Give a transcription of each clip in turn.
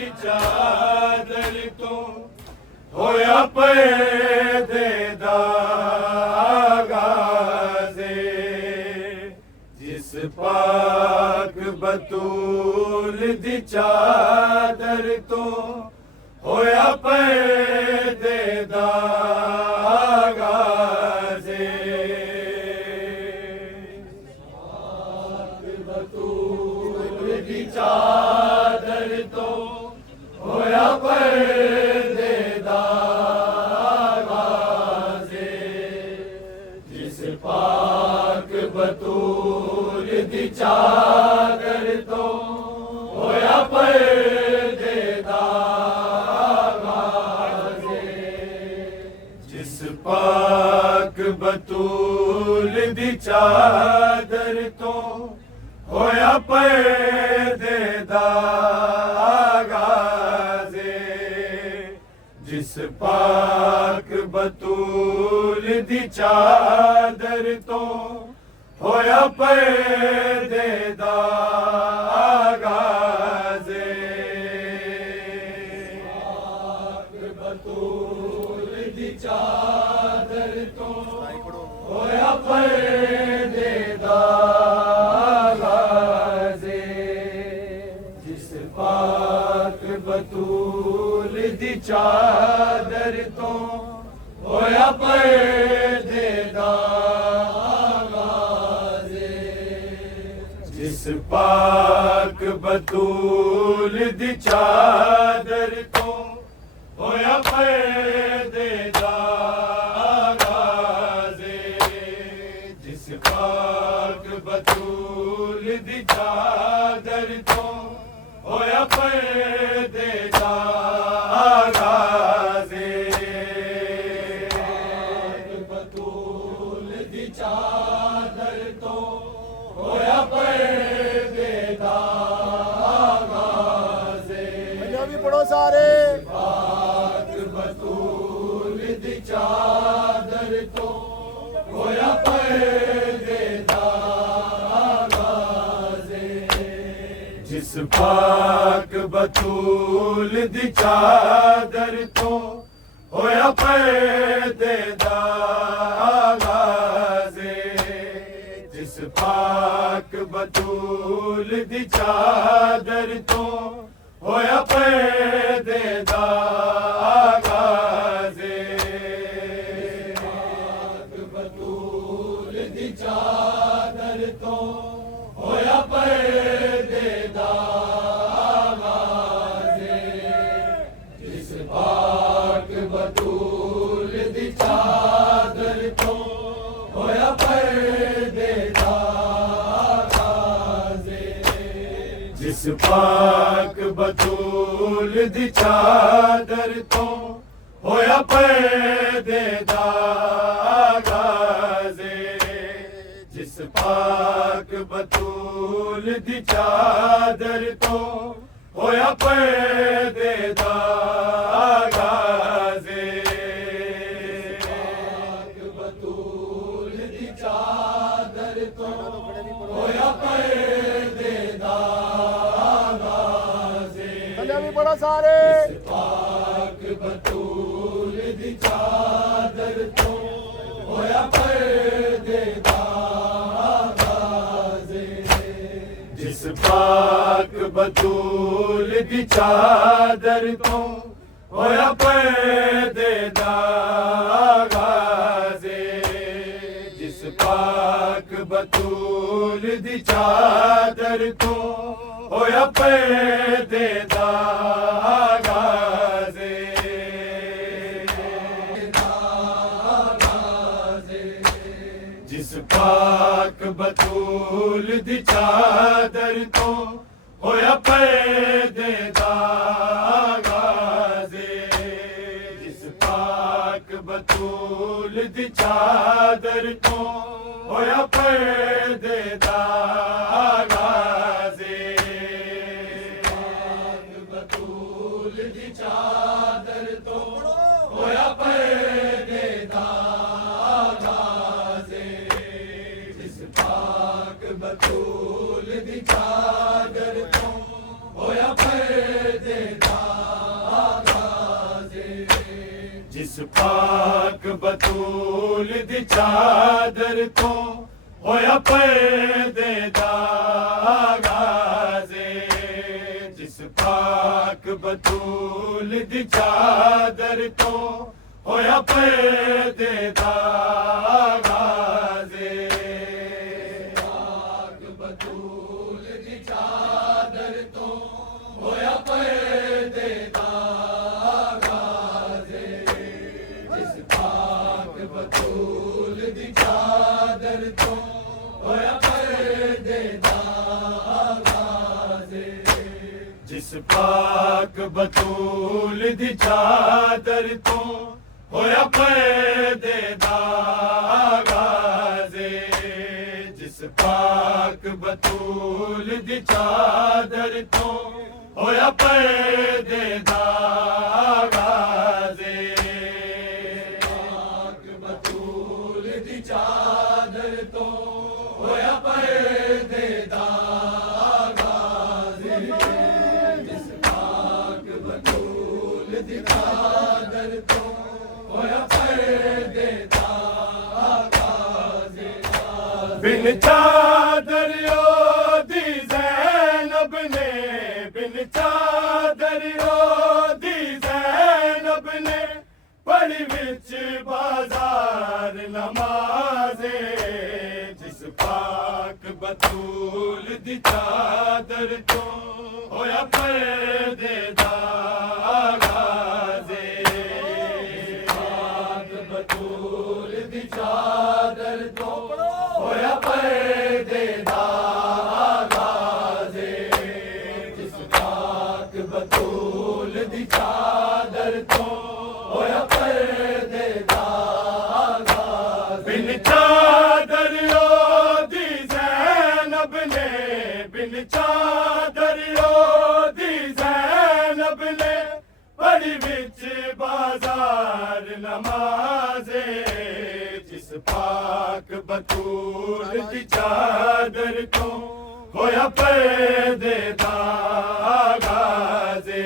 दी चादर तो होया पैदे दागाज़े जिस पाक बतूल दी चादर तो होया पैदे दागाज़े पाक बतूल दी चादर तो होया पैदे दागाज़े जिस पाक बतूल दी चादर तो होया पैदे दागाज़े जिस पाक बतूल दी चादर तो होया पैदे दागाज़े जिस पाक बतूल दी चादर तो होया पैदे दागाज़े पाक बतूल दी चादर तो होया पैदे दागाज़े जिस पाक बतूल दी चादर तो होया पैदे दागाज़े जिस पाक बतूल दी चादर तो होया पैदे दागाज़े जिस पाक बतूल दी चादर तो होया पैदे दागाज़े बतूल दी चादर तो होया पैदे दागाज़े भी पढ़ो सारे पाक बतूल दी चादर तो होया पैदे दागाज़े जिस पाक बतूल दी चादर तो होया पैदे दागाज़े जिस पाक बतूल दी चादर तो होया पैदे दागाज़े पाक बतूल दी चादर तो होया पैदे दागाज़े जिस पाक बतूल दी चादर तो होया पैदे दागाज़े जिस पाक बतूल दी चादर तो होया पैदे दागाज़े जिस पाक बतूल दी चादर तो होया पैदे दागाज़े पाक बतूल दी चादर तो होया पैदे दागाज़े भी पढ़ो सारे पाक बतूल दी चादर तो होया पैदे दागाज़े जिस पाक बतूल दी चादर तो होया पैदे दागाज़े जिस पाक बतूल दी चादर तो होया पैदे दागाज़े जिस पाक बतूल दी चादर तो होया पैदे दागाज़े जिस पाक बतूल दी चादर तो होया पैदे दागाज़े पाक बतूल दी चादर तो होया पैदे दागाज़े जिस पाक बतूल दी चादर तो होया पैदे दागाज़े पाक बतूल दी चादर तो होया पर्देदा आगाज़े जिस पाक बतूल दी चादर तो होया पर्देदा आगाज़े पाक बतूल दी चादर तो होया पर्देदा आगाज़े जिस पाक बतूल दी चादर तो होया पर्देदा आगाज़े जिस पाक बतूल दी चादर तो होया पर्देदा आगाज़े जिस पाक बतूल दी चादर तो होया पर्देदा आगाज़े पाक बतूल दी चादर तो होया पर्देदा आगाज़े जिस पाक बतूल दी चादर तो होया पर्देदा आगाज़े बिन चादर दी ज़ैनब ने बिन चादर दी ज़ैनब ने पढ़ी विच बाजार नमाज़े जिस पाक बतूल दी चादर तो होया पर्देदा आगाज़े पाक बतूल दी चादर तो होया पर्देदा आगाज़े जिस पाक बतूल दी चादर तो होया पर्देदा आगाज़े बिन चादर दी ज़ैनब ने बिन चादर दी ज़ैनब ने पढ़ी विच बाजार नमाज़े जिस पाक बतूल दी चादर तो होया पर्देदा आगाज़े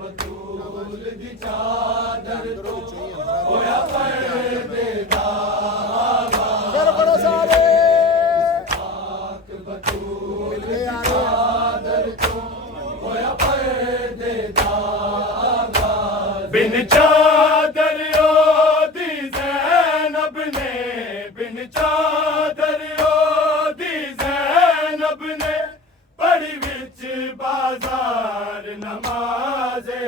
बतूल दी चादर तो होया पर्देदा फिर पढ़ो सारे पाक बतूल दी चादर तो होया पर्देदा आगाज़े बिन चादर दी ज़ैनब ने बिन चादर दी ज़ैनब ने पढ़ी विच बाजार नमाज़े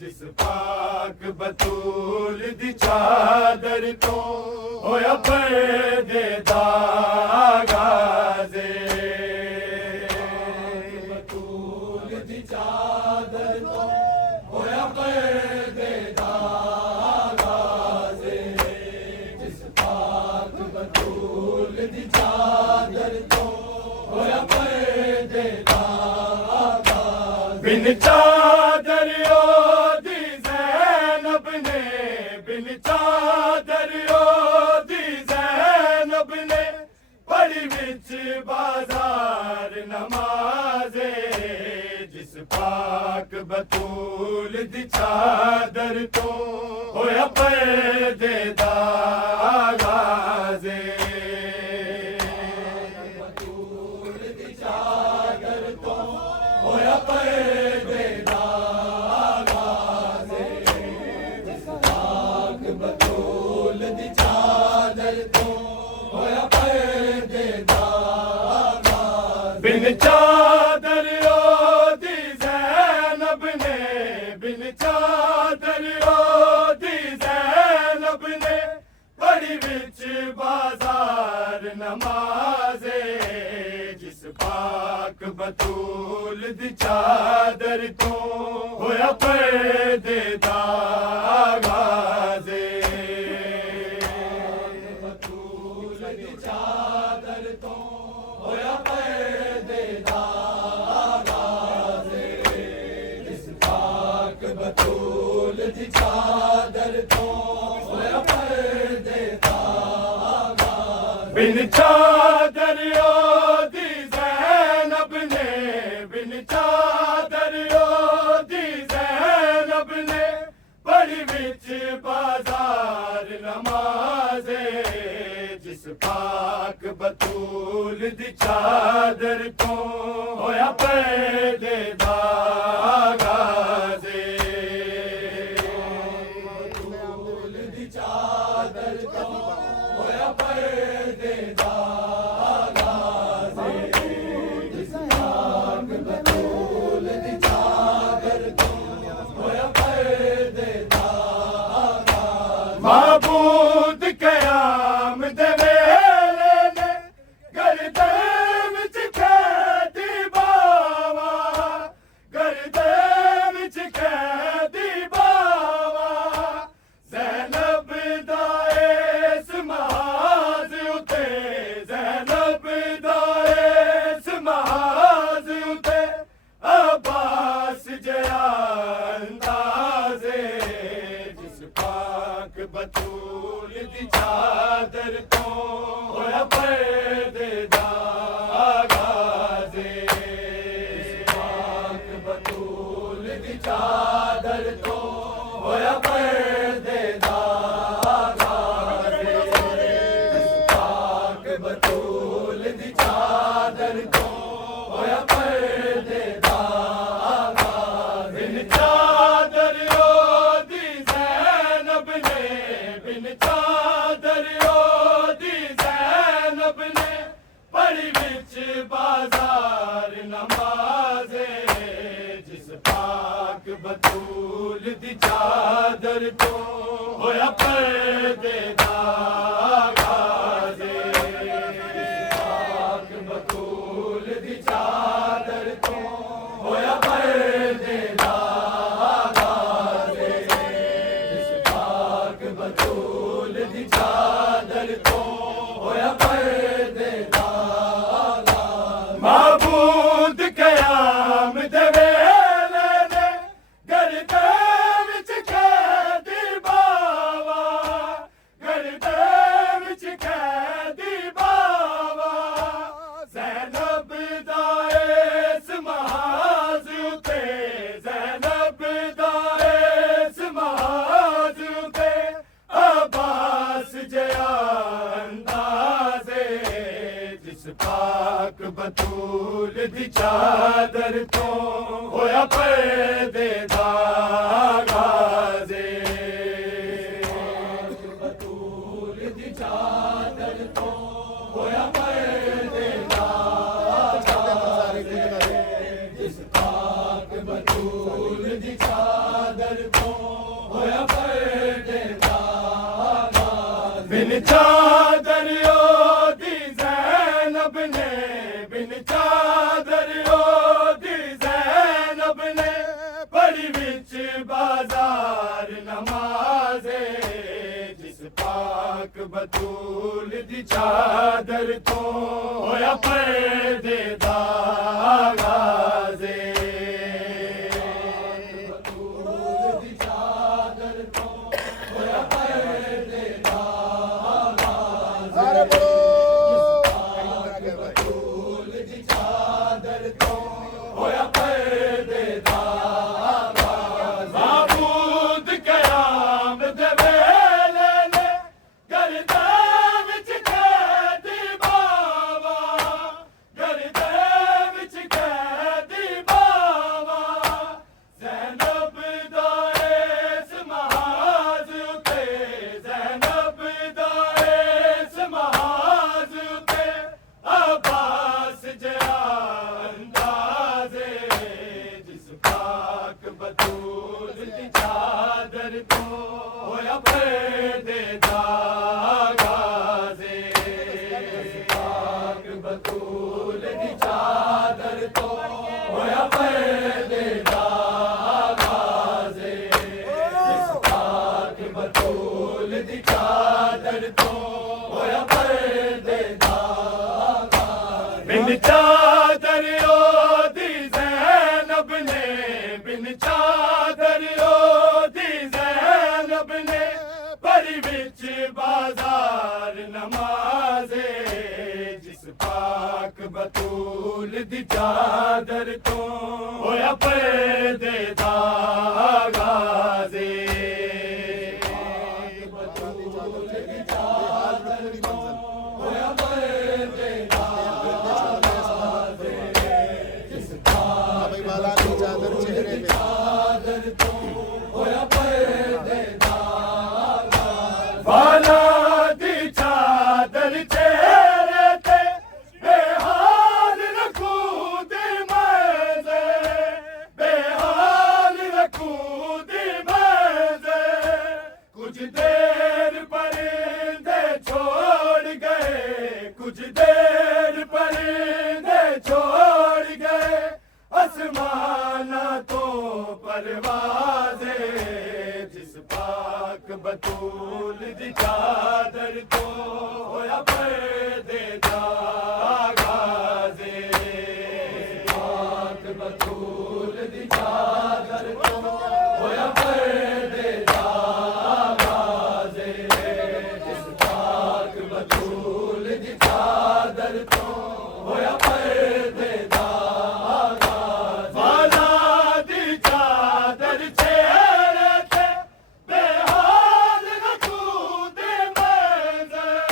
जिस पाक बतूल दी चादर तो होया पर्देदा आगाज़े बतूल दी चादर तो होया पर्देदा आगाज़े जिस पाक बतूल दी चादर तो होया पर्देदा आगाज़े बिन चादर दी ज़ैनब ने बिन चादर दी ज़ैनब ने पढ़ी विच बाजार नमाज़े जिस पाक बतूल दी चादर तो होया पर्देदा आगाज़े बतूल दी चादर तो होया पर्देदा आगाज़े जिस पाक बतूल दी चादर तो होया पर्देदा आगाज़े बिन चादर दी ज़ैनब ने बिन चादर दी ज़ैनब ने पढ़ी विच बाजार नमाज़े जिस पाक बतूल दी चादर तो होया पर्देदा आगाज़े बतूल दी चादर तो होया पर्देदा आगाज़े जिस पाक बतूल दी चादर तो होया पर्देदा आगाज़े बिन चादर दी ज़ैनब ने बिन चादर दी ज़ैनब ने बतूल दी चादर तो होया पर्दे दा आगाज़े बतूल दी चादर तो होया पर्दे दा आगाज़े जिस पाक बतूल दी चादर तो होया पर्दे दा आगाज़े महबूद कयाम दे वेले ने गर्दे विच कैदी बावा गर्दे विच कैदी बावा ज़ैनब दा इस महाज़ उते ज़ैनब दा इस महाज़ उते अब्बास जया अंदाज़े जिस पाक बतूल दी चादर तो होया पर्दे दा आगाज़े जिस पाक बतूल दी चादर तो होया पर्दे दा आगाज़े जिस पाक बतूल दी चादर तो होया पर्दे दा आगाज़े बिन चादर ओदी ज़ैनब ने बिन चादर ओदी ज़ैनब ने पढ़ी विच बाज़ार नमाज़े जिस पाक बतूल दी चादर तो होया पर्दे दा आगाज़े जिस पाक बतूल दी चादर तो होया पर्दे दा आगाज़े जिस पाक बतूल दी चादर तो होया पर्दे दा आगाज़े महबूद कयाम दे वेले ने गर्दे विच कैदी बावा गर्दे विच कैदी बावा ज़ैनब दा इस महाज़ उते ज़ैनब दा इस महाज़ उते अब्बास जया अंदाज़े जिस पाक बतूल दी चादर तो होया पर्दे दा आगाज़े बतूल दी चादर तो होया पर्दे दा आगाज़े जिस पाक बतूल दी चादर तो होया पर्दे दा आगाज़े बिन चादर ओदी ज़ैनब ने बिन चादर ओदी ज़ैनब ने पढ़ी विच बाज़ार नमाज़े जिस पाक बतूल दी चादर तो होया पर्दे दा आगाज़े बतूल दी चादर तो होया पर्दे दा आगाज़े सारे बोलो बतूल दी चादर तो होया पर्दे दा आगाज़े महबूद कयाम दे वेले ने गर्दे विच कैदी बावा गर्दे विच कैदी बावा ज़ैनब दा इस महाज़ उते ज़ैनब दा इस महाज़ उते अब्बास जया अंदाज़े जिस पाक बतूल दी चादर तो होया पर्दे दा आगाज़े जिस पाक बतूल दी चादर तो होया पर्दे दा आगाज़े जिस पाक बतूल दी चादर तो होया पर्दे दा आगाज़े बिन चादर ओदी ज़ैनब ने बिन चादर ओदी ज़ैनब ने पढ़ी विच बाज़ार नमाज़े जिस पाक बतूल दी चादर तो होया पर्दे दा आगाज़े बतूल दी चादर तो होया पर्दे आसमाना तो परवाज़े जिस पाक बतूल दी चादर तो होया पर्दे दा आगाज़े पाक बतूल दी चादर तो होया पर्दे दा आगाज़े जिस पाक बतूल दी चादर तो होया पर्दे दा आगाज़े वाला दी चादर चेहरे ते बेहाल रखूं दे मंज़र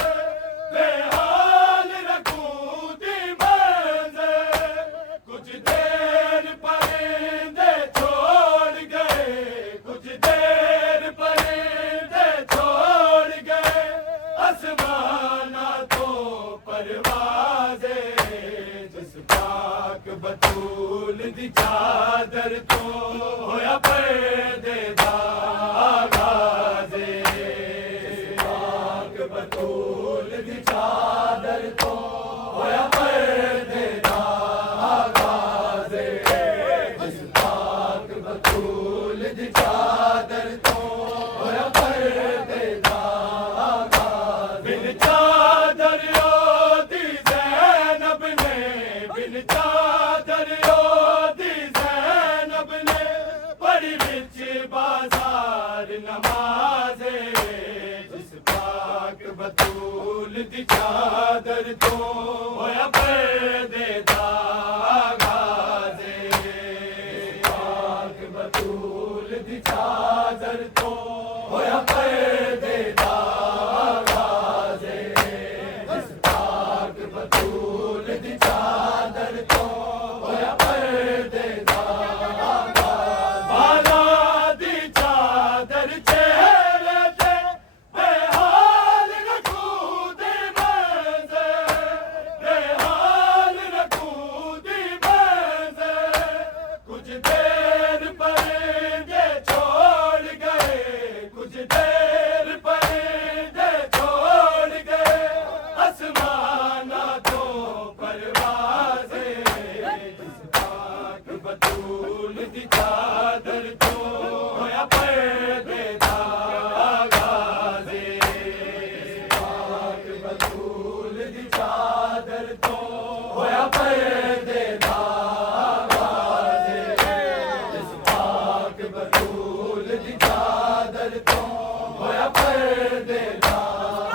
बेहाल रखूं दी मंज़र कुछ देर परिंदे छोड़ गए कुछ देर परिंदे छोड़ गए आसमाना तो परवाज़े जिस पाक बतूल दी चादर तो होया पर्दे दा आगाज़े जिस पाक बतूल दी चादर तो होया पर्दे दा आगाज़े जिस पाक बतूल दी चादर तो होया पर्दे दा आगाज़े बिन चादर दी ज़ैनब ने बिन चादर दी ज़ैनब ने पढ़ी विच बाज़ार नमाज़े जिस पाक बतूल दी चादर तो होया पर्दे दा आगाज़े पाक बतूल दी चादर तो होया पर्दे दा आगाज़े जिस पाक बतूल दी चादर तो होया पर्दे दा आगाज़े वाला दी चादर चेहरे ते बेहाल रखूं दे मंज़र बेहाल रखूं दी मंज़र कुछ देर परिंदे छोड़ गए कुछ देर परिंदे छोड़ गए आसमाना तो परवाज़े जिस पाक बतूल दी चादर तो होया पर्दे दा आगाज़े पाक बतूल दी चादर तो होया पर्दे दा आगाज़े जिस पाक बतूल दी चादर तो होया पर्दे दा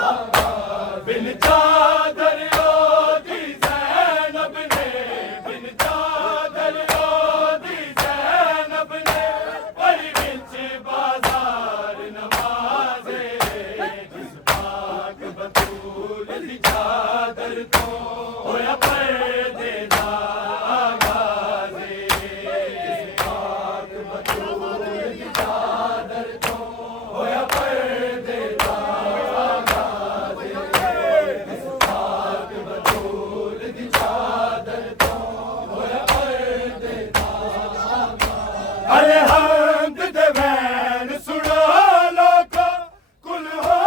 आगाज़े बिन चादर दी ज़ैनब ने बिन चादर दी ज़ैनब ने पढ़ी विच बाज़ार नमाज़े जिस पाक बतूल दी चादर तो होया पर्दे दा आगाज़े जिस पाक बतूल दी चादर तो होया पर्दे दा आगाज़े जिस पाक बतूल दी चादर तो होया पर्दे दा आगाज़े अलहम्द दे वैन सुनो लोको कुल हो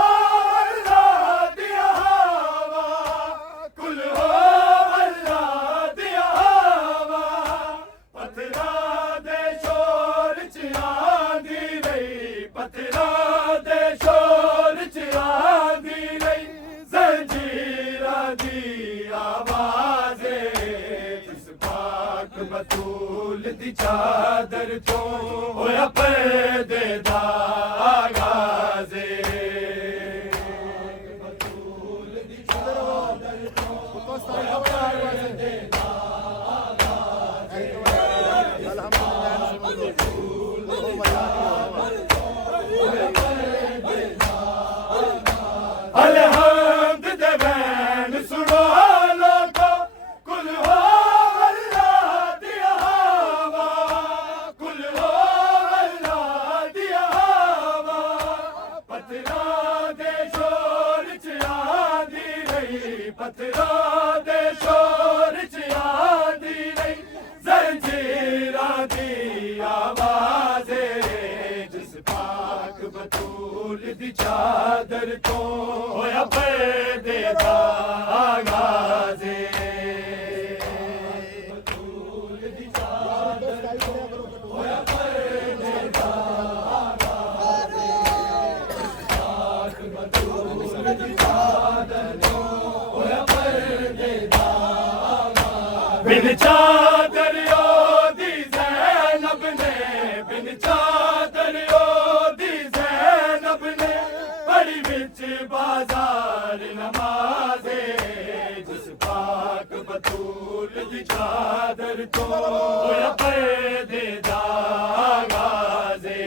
अल्लाह दिया हवा कुल हो अल्लाह दिया हवा पत्थरा दे शोर च आंदी रही पत्थरा दे शोर च आंदी रही ज़ंजीरा दी आवाज़े जिस पाक बतूल दी चादर तो होया पर्दे दा आगाज़े बतूल दी चादर तो होया पर्दे दा आगाज़े अलहम्द दे वैन सुनो लोको कुल हो अल्लाह दिया हवा कुल हो अल्लाह दिया हवा पत्थरा दे शोर च आंदी रही पत्थरा दे शोर च आंदी रही ज़ंजीरा दी आवाज़े जिस पाक बतूल दी चादर तो होया पर्दे दा आगाज़े बतूल दी चादर बिन चादर दी ज़ैनब ने बिन चादर दी ज़ैनब ने पढ़ी विच बाजार नमाज़े जिस पाक बतूल दी चादर तो होया पर्दे दा आगाज़े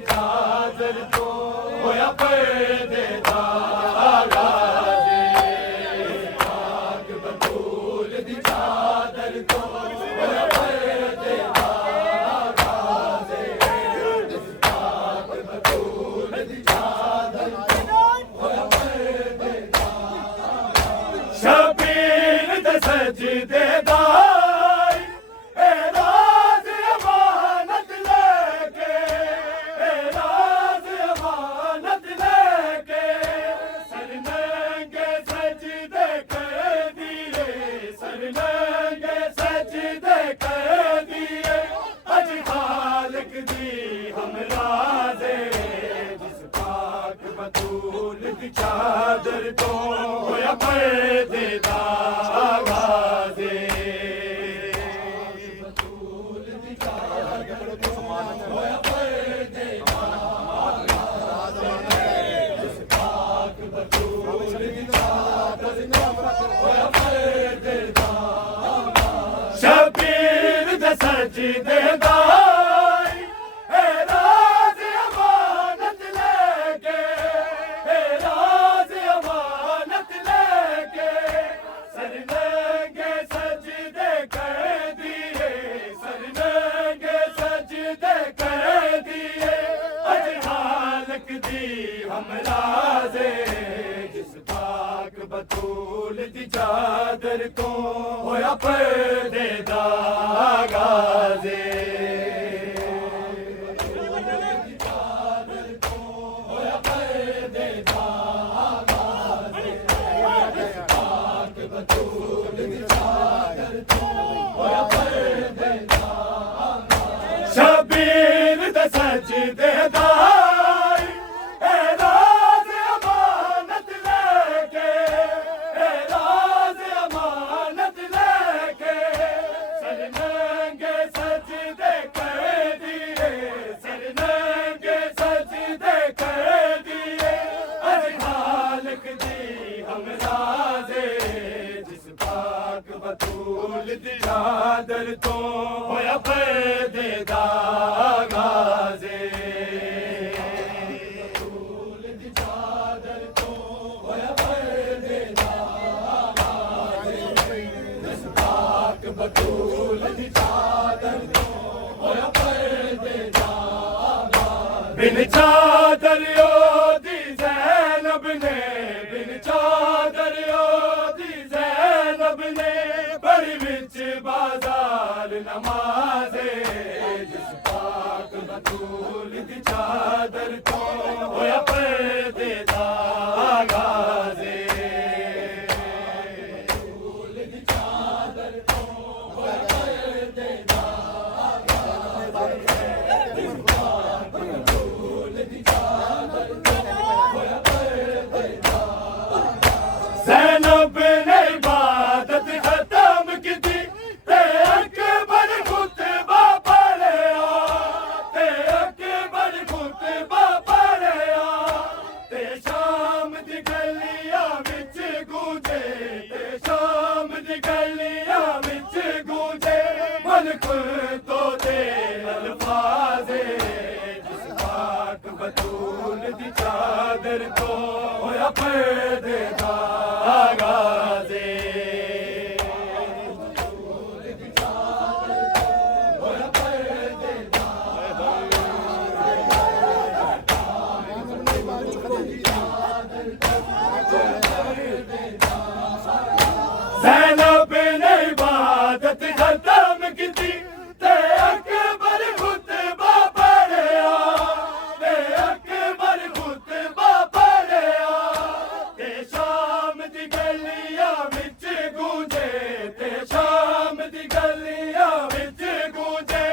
चादर तो होया पर्दे दा आगाज़े होया पर्दे दा शबीर दे सजदे दा चादर तो होया पर्दे दा आगाज़े चादर तो होया पर्दे दा आगाज़े पाक बतूल दी चादर तो होया पर्दे दा आगाज़े शबीर दे सजदे दा चादर तो होया पर्दे दा आगाज़े चादर तो होया पर्दे दा आगाज़े पाक बतूल दी चादर तो होया पर्दे दा आगाज़े बिन चादर दी ज़ैनब ने बिन चादर दी ज़ैनब ने बड़ी विच बाजार नमाज़े जिस पाक बतूल दी चादर तो होया पर्दे दा आगाज़े ज़ैनब ने इबादत खत्म की थी ते अकबर खुतबा पढ़िया ते अकबर खुतबा पढ़िया ते शाम दी गलियां विच गूंजे ते शाम दी गलियां विच गूंजे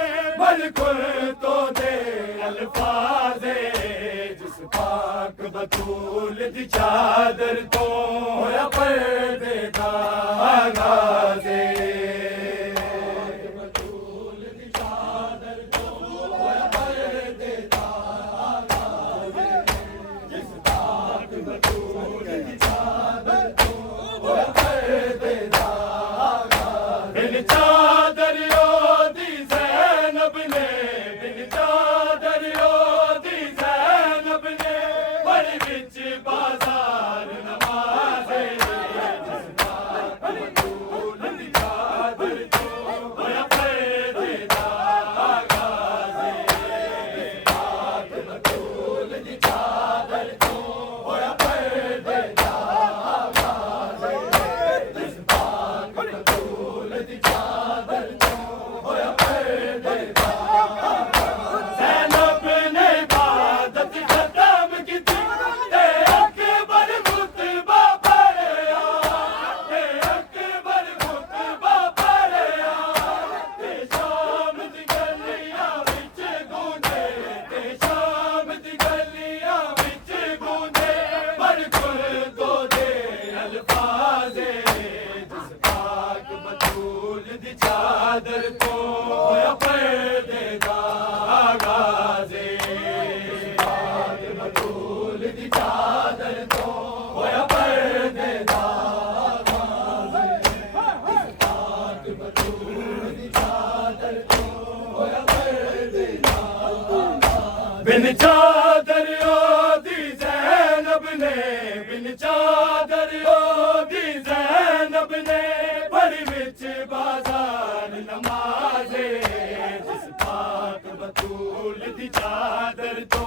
बिल्कुल तो दे अल्फाज़े जिस पाक बतूल दी चादर तो होया पर्दे दा आगाज़े बतूल दी चादर तो होया पर्दे दा आगाज़े जिस पाक बतूल दी चादर तो होया पर्दे दा आगाज़े बिन चादर दी ज़ैनब ने बिन चादर दी ज़ैनब ने बड़ी विच बाजार नमाज़े जिस पाक बतूल दी चादर तो होया पर्दे दा आगाज़े जिस पाक बतूल दी चादर तो होया पर्दे दा आगाज़े जिस पाक बतूल दी चादर तो होया पर्दे दा ज़ैनब ने इबादत खत्म की थी ते अकबर खुतबा पढ़िया ते अकबर खुतबा पढ़िया ते शाम दी गलियां विच गूंजे ते शाम दी गलियां विच गूंजे बिल्कुल तो दे अल्फाज़े जिस पाक बतूल दी चादर तो होया पर्दे दा आगाज़े पाक बतूल दी चादर तो होया पर्दे दा आगाज़े पाक बतूल दी चादर तो होया पर्दे दा आगाज़े बिन चादर दी ज़ैनब ने बिन चादर दी ज़ैनब ने बड़ी विच बाजार नमाज़े जिस पाक बतूल दी चादर तो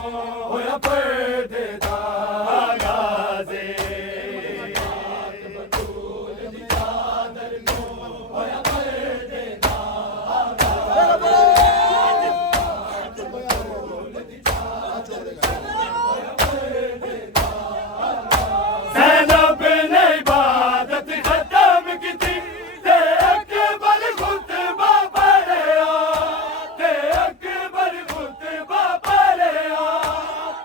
होया पर्दे दा आगाज़े पाक बतूल दी चादर तो होया पर्दे दा ज़ैनब ने इबादत खत्म की थी ते अकबर खुतबा पढ़िया ते अकबर खुतबा पढ़िया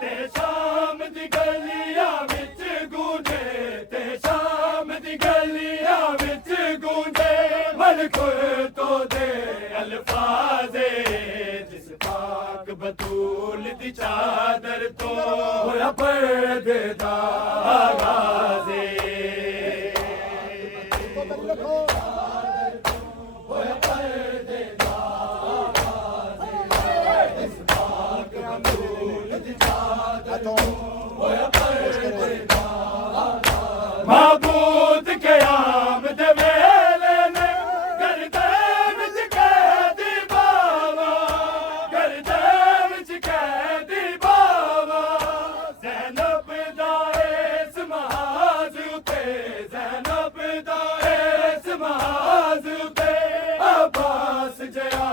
ते शाम दी गलियां विच गूंजे ते शाम दी गलियां विच गूंजे बिल्कुल तो दे अल्फाज़े जिस पाक बतूल दी चादर तो होया पर्दे दा आगाज़े होया पर्दे दा आगाज़े जिस पाक बतूल दी चादर तो होया पर्दे दा आगाज़े महबूद के आमद वेले ने करदे विच कैदी बावा करदे विच कैदी बावा ज़ैनब दा इस महाज़ उते ज़ैनब दा इस महाज़ उते अब्बास जया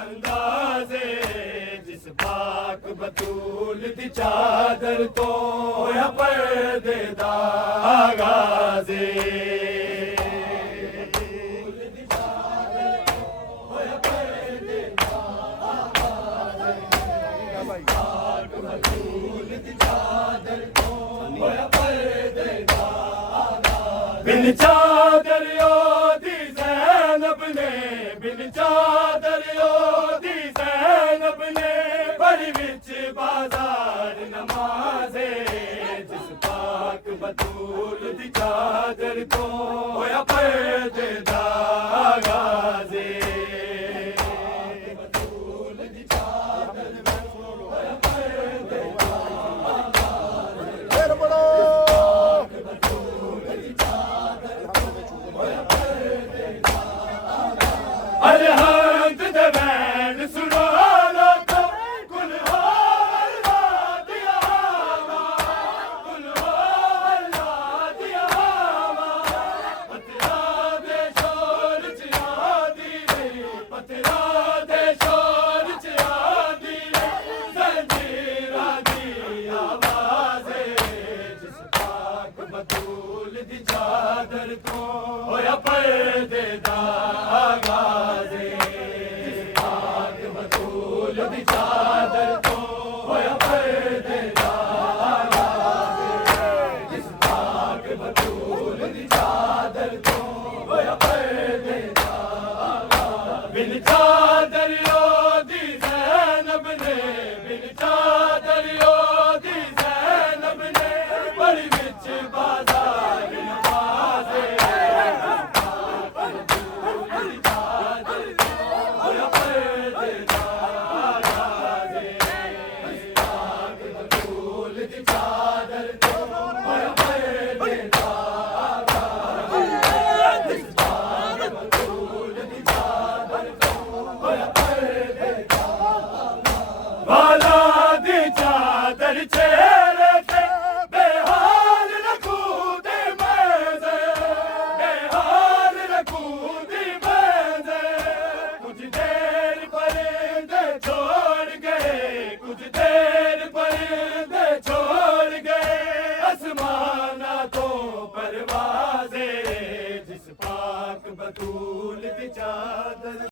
अंदाज़े जिस पाक बतूल दी चादर तो होया पर्दे दा आगाज़े बतूल दी चादर तो होया पर्दे दा आगाज़े पाक बतूल दी चादर तो होया पर्दे दा आगाज़े बिन चादर दी ज़ैनब ने बिन चादर दी ज़ैनब ने बड़ी विच बाजार नमाज़े जिस पाक बतूल दी चादर तो होया पर्दे